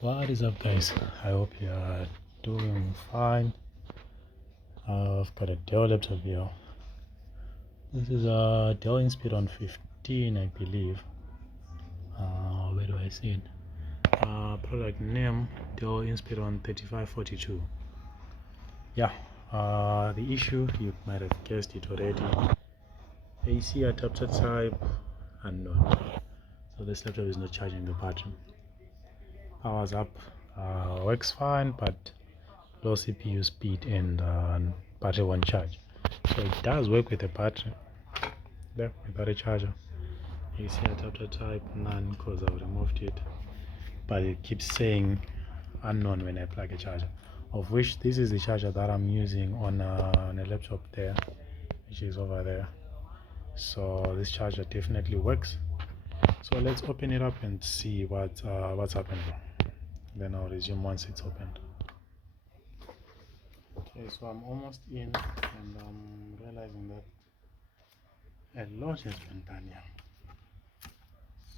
What is up, guys? I hope you are doing fine. I've got a Dell laptop here. This is a Dell INSPIRON 15, I believe. Where do I see it? Product name Dell INSPIRON 3542. Yeah. The issue, you might have guessed it already. AC adapter type unknown. So this laptop is not charging the battery. Power's up. Works fine, but low CPU speed and battery won't charge. So it does work with a battery, there without a charger. AC adapter type none because I've removed it, but it keeps saying unknown when I plug a charger, of which this is the charger that I'm using on a laptop there, which is over there. So this charger definitely works. So let's open it up and see what's happening. Then I'll resume once it's opened. Okay, so I'm almost in and I'm realizing that a lot has been done here.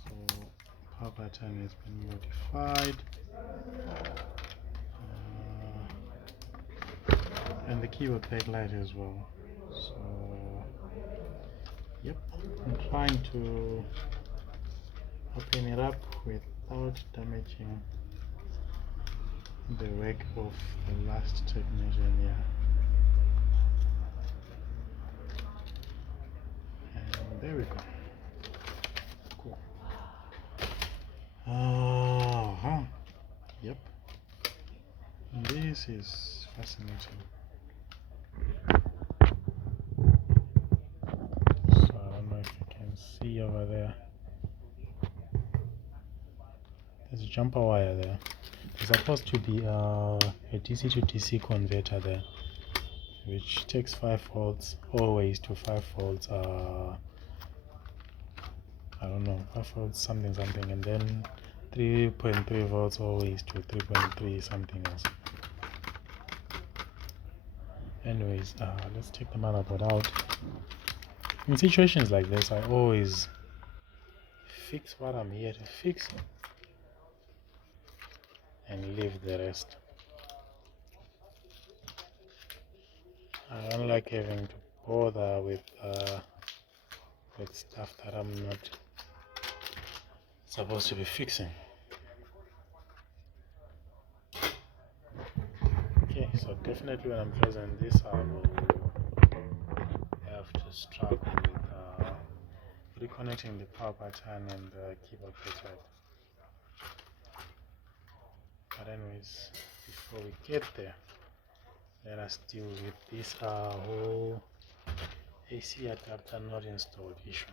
So power pattern has been modified, and the keyboard backlight as well. So yep, I'm trying to open it up without damaging the work of the last technician here. And there we go. Cool. Yep. This is fascinating. So I don't know if you can see over there. There's a jumper wire there. There's supposed to be a DC to DC converter there, which takes 5 volts always to 5 volts. I don't know, 5 volts something, and then 3.3 volts always to 3.3 something else. Anyways, let's take the motherboard out. In situations like this, I always fix what I'm here to fix and leave the rest. I don't like having to bother with stuff that I'm not supposed to be fixing. Okay, so definitely when I'm closing this, I will have to struggle with reconnecting the power button and the keyboard backlight. But anyways, before we get there, let us deal with this whole AC adapter not installed issue.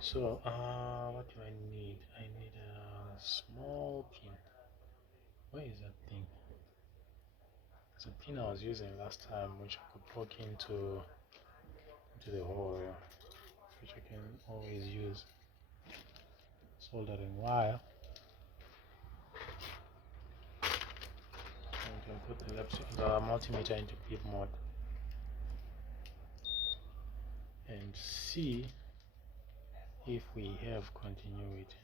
So what do I need? I need a small pin. Where is that thing? There's a pin I was using last time which I could plug into the hole, which I can always use. Soldering wire. And we can put the multimeter into pip mode and see if we have continuity,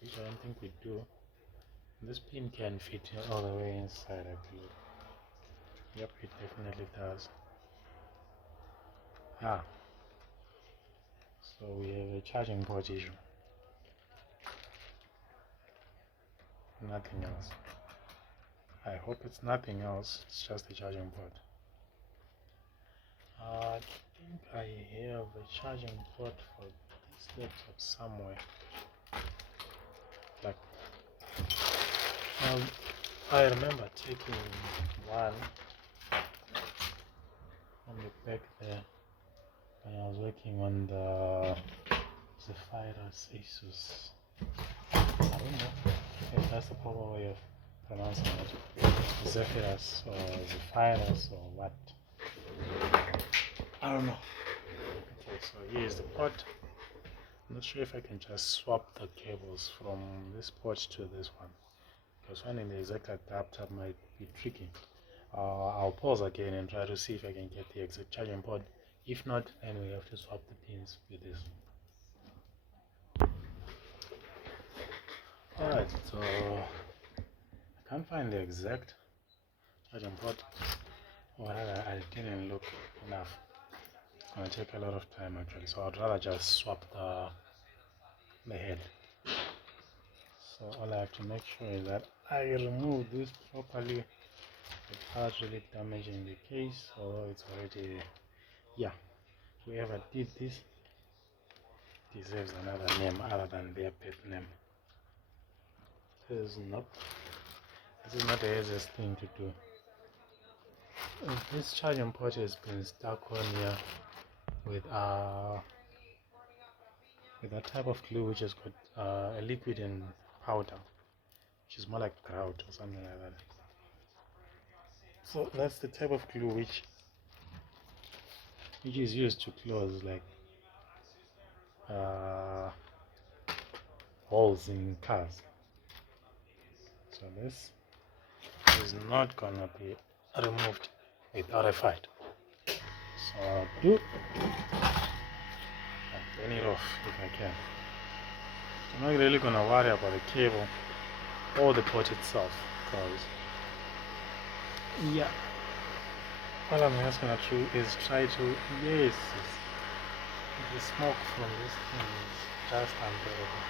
which I don't think we do. This pin can fit all the way inside, I believe. Yep, it definitely does. So we have a charging port issue. Nothing else. I hope it's nothing else, it's just a charging port. I think I have a charging port for this laptop somewhere. Like, I remember taking one on the back there when I was working on the Zephyrus Asus. I don't know if that's the proper way of pronouncing it. Zephyrus or Zephyrus or what. I don't know. Okay, so here's the port. I'm not sure if I can just swap the cables from this port to this one, because finding the exact adapter might be tricky. I'll pause again and try to see if I can get the exact charging port. If not, then we have to swap the pins with this. Alright, so I can't find the exact charging port, or rather I didn't look enough. It's gonna take a lot of time actually, so I'd rather just swap the head. So all I have to make sure is that I remove this properly without really damaging the case, although it's already, yeah, whoever did this deserves another name other than their pet name. This is not the easiest thing to do. If this charging port has been stuck on here with that type of glue which has got a liquid and powder, which is more like grout or something like that. So that's the type of glue which is used to close like holes in cars. So this is not gonna be removed without a fight. So I'll do and burn it off if I can. I'm not really gonna worry about the cable or the port itself, because yeah, all I'm just gonna do is try to, yes, the smoke from this thing is just unbearable.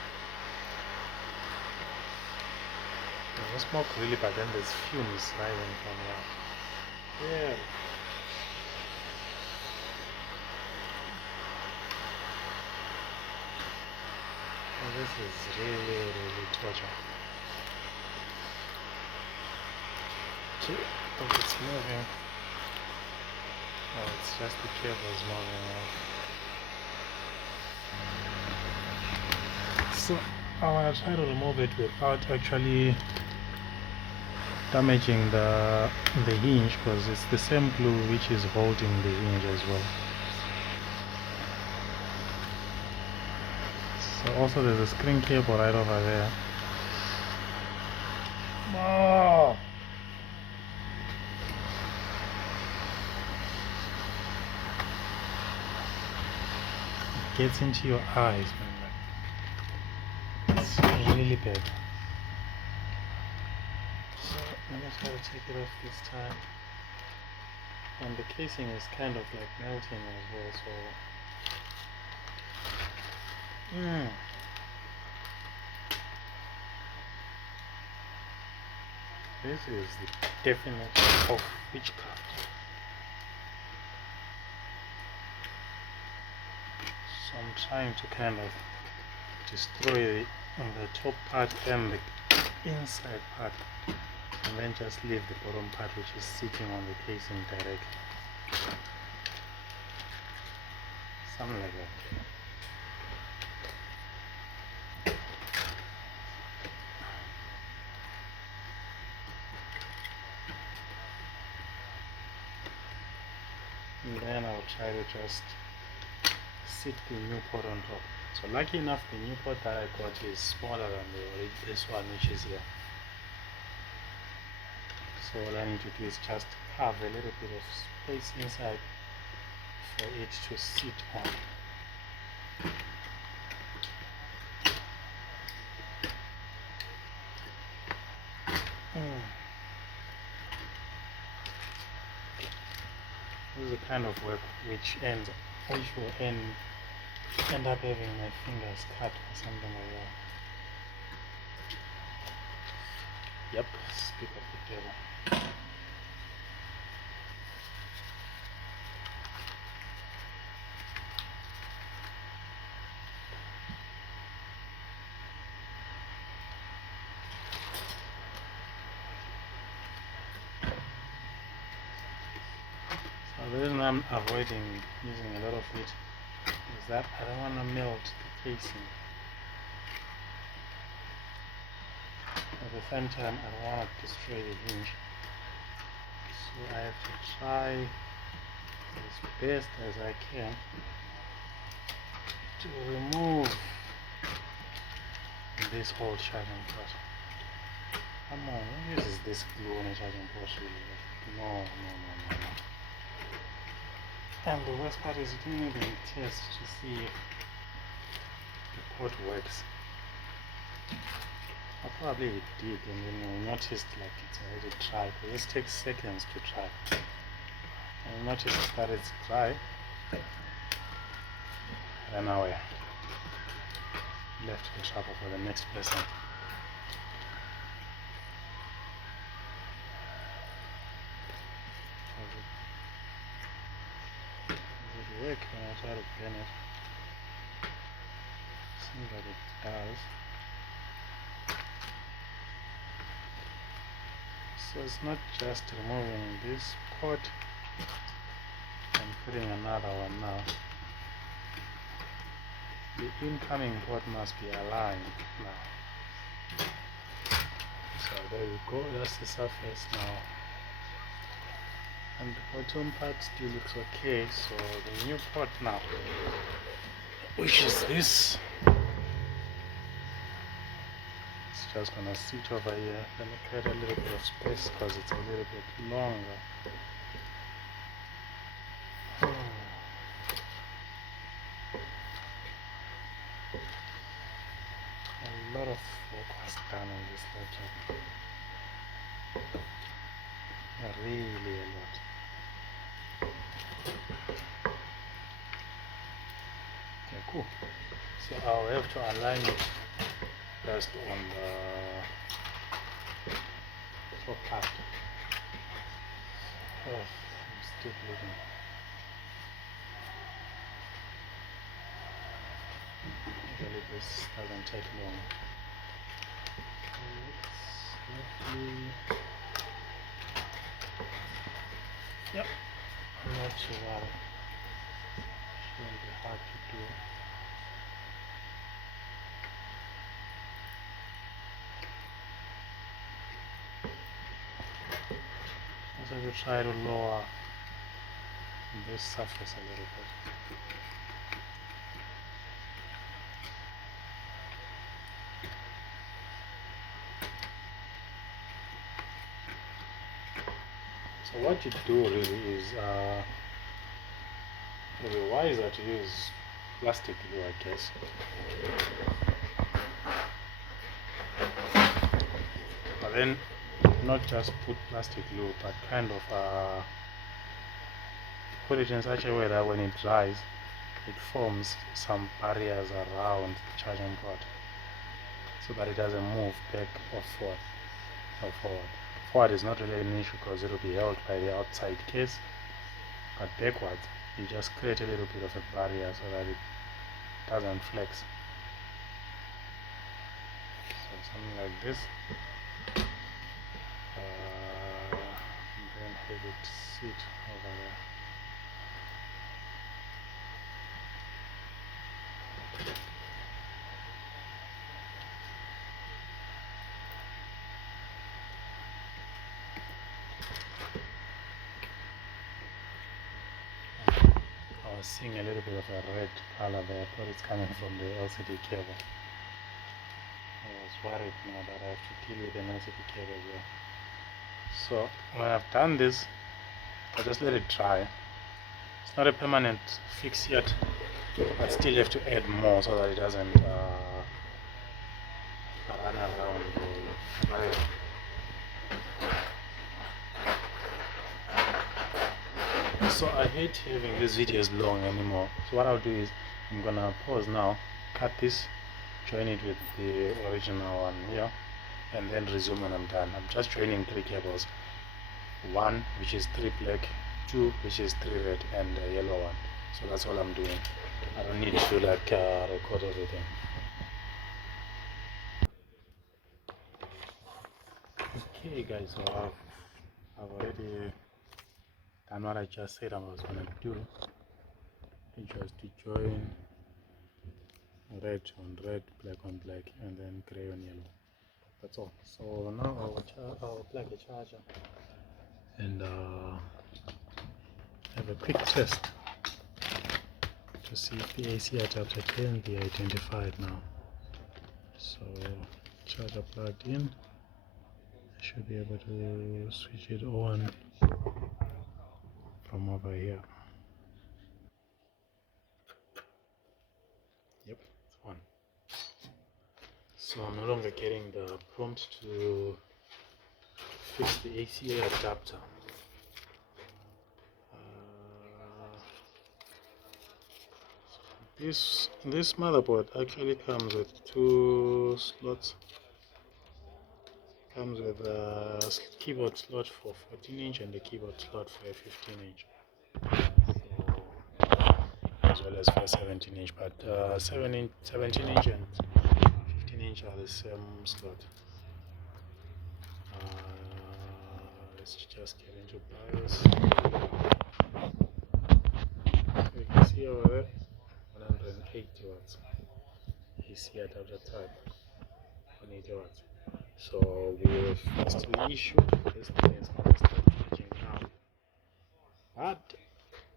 There's no smoke really, but then there's fumes rising from here. Yeah. And this is really torture. Oh, it's moving. Oh, it's just the cables moving. So I want to try to remove it without actually damaging the hinge, because it's the same glue which is holding the hinge as well. So also there's a screen cable right over there. Oh! It gets into your eyes, man. It's really bad. So I'm just going to take it off this time. And the casing is kind of like melting as well, so this is the definition of witchcraft. So I'm trying to kind of destroy the top part and the inside part, and then just leave the bottom part which is sitting on the casing directly. Something like that. And then I'll try to just sit the new pot on top. So lucky enough, the new pot that I got is smaller than this one which is here. So all I need to do is just carve a little bit of space inside for it to sit on. This is the kind of work which will end up having my fingers cut or something like that. Yep, speak of the devil. So the reason I'm avoiding using a lot of it is that I don't want to melt the casing. At the same time, I don't want to destroy the hinge. So I have to try as best as I can to remove this whole charging port. Come on, who uses this glue on a charging port really? No. And the worst part is you didn't even test to see if the port works. I probably did, and then you noticed like it's already dry. It just takes seconds to dry. And you notice that it's dry. And now we're left the trouble for the next person. Does it work when I try to pen it? Seems like it does. So it's not just removing this port and putting another one now. The incoming port must be aligned now. So there you go, that's the surface now. And the bottom part still looks okay, so the new port now, which is this, it's just gonna sit over here. Let me create a little bit of space because it's a little bit longer. A lot of work was done on this laptop. Really a lot. Okay, cool. So I'll have to align it first on the top part. Oh, I'm still bleeding. Usually this doesn't take long. Yep, not too bad. Shouldn't be hard to do. Also, to try to lower this surface a little bit. So what you do really is it would be wiser to use plastic glue, I guess. But then not just put plastic glue, but kind of put it in such a way that when it dries, it forms some barriers around the charging port so that it doesn't move back or forth or forward. Forward is not really an issue because it will be held by the outside case, but backwards you just create a little bit of a barrier so that it doesn't flex. So something like this, and then have it sit over there. I was seeing a little bit of a red color there, but it's coming from the LCD cable. I was worried now that I have to deal with an LCD cable here. So when I've done this, I just let it dry. It's not a permanent fix yet, but still you have to add more so that it doesn't run around the wire. So I hate having these videos long anymore. So what I'll do is I'm gonna pause now, cut this, join it with the original one here, and then resume when I'm done. I'm just joining 3 cables. 1 which is 3 black, 2 which is 3 red, and a yellow one. So that's all I'm doing. I don't need to like record everything. Okay guys, so I've already done what I just said I was gonna do. Just to join red on red, black on black, and then gray on yellow. That's all. So now I'll plug a charger and have a quick test to see if the AC adapter can be identified now. So charger plugged in, I should be able to switch it on from over here. Yep, it's on. So I'm no longer getting the prompt to fix the ACA adapter. This motherboard actually comes with 2 slots. Comes with a keyboard slot for 14-inch and a keyboard slot for a 15-inch, as well as for 17-inch. But 17-inch and 15-inch are the same slot. Let's just get into BIOS. So you can see over there, 180 watts. AC adapter type, 180 watts. So we will fix the issue. This thing is gonna start glitching now, but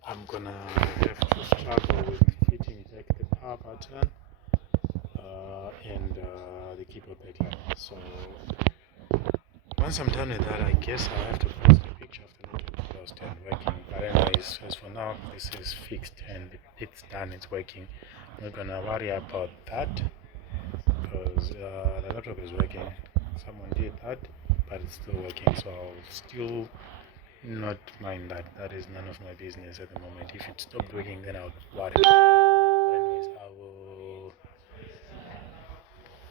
I'm gonna have to struggle with fitting back the power button and the keyboard backlight. So once I'm done with that, I guess I'll have to post a picture of the network closed and working. But anyways, as for now, this is fixed and it's done, it's working. I'm not gonna worry about that because the laptop is working. Someone did that, but it's still working, so I'll still not mind that. That is none of my business at the moment. If it stopped working, then I'll worry. But anyways,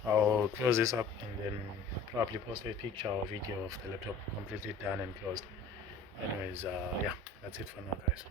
I'll close this up and then probably post a picture or video of the laptop completely done and closed. Anyways, yeah, that's it for now, guys.